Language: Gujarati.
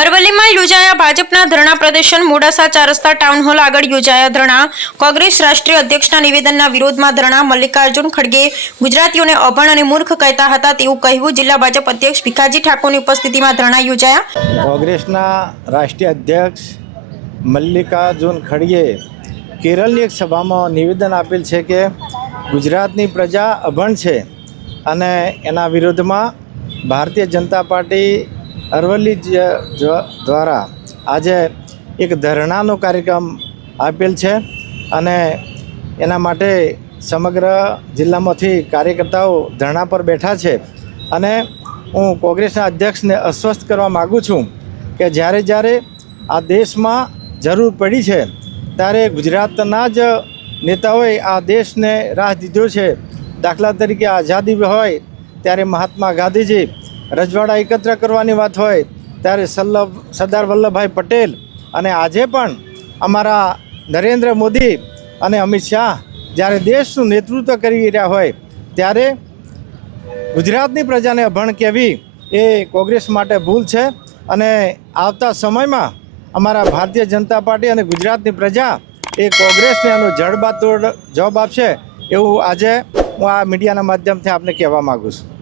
અરવલ્લીમાં યોજાયા ભાજપના ધરણા પ્રદર્શન. મોડાસા 4 રસ્તા ટાઉન હોલ આગળ યોજાયા ધરણા. કોંગ્રેસ રાષ્ટ્રીય અધ્યક્ષના નિવેદનના વિરોધમાં ધરણા. મલ્લિકાર્જુન ખડગે ગુજરાતીઓને અભણ અને મૂર્ખ કહેતા હતા તેવું કહેવું. જિલ્લા ભાજપ અધ્યક્ષ ભીખાજી ઠાકોરની ઉપસ્થિતિમાં ધરણા યોજાયા. કોંગ્રેસના રાષ્ટ્રીય અધ્યક્ષ મલ્લિકાર્જુન ખડગે કેરળની એક સભામાં નિવેદન આપેલ છે કે ગુજરાતની પ્રજા અભણ છે અને એના વિરોધમાં ભારતીય જનતા પાર્ટી અરવલ્લી દ્વારા આજે એક ધરણાનો કાર્યક્રમ આપેલ છે અને એના માટે સમગ્ર જિલ્લામાંથી કાર્યકર્તાઓ ધરણા પર બેઠા છે. અને હું કોંગ્રેસના અધ્યક્ષને અસ્વસ્થ કરવા માગું છું કે જ્યારે આ દેશમાં જરૂર પડી છે ત્યારે ગુજરાતના જ નેતાઓએ આ દેશને રાહ દીધો છે. દાખલા તરીકે આઝાદી હોય ત્યારે મહાત્મા ગાંધીજી, રજવાડા એકત્ર કરવાની વાત હોય ત્યારે સરદાર વલ્લભભાઈ પટેલ, અને આજે પણ અમારા નરેન્દ્ર મોદી અને અમિત શાહ જ્યારે દેશનું નેતૃત્વ કરી રહ્યા હોય ત્યારે ગુજરાતની પ્રજાને અભણ કહેવી એ કોંગ્રેસ માટે ભૂલ છે. અને આવતા સમયમાં અમારા ભારતીય જનતા પાર્ટી અને ગુજરાતની પ્રજા એ કોંગ્રેસને એનો જડબાતોડ જવાબ આપશે એવું આજે હું આ મીડિયાના માધ્યમથી આપને કહેવા માગું છું.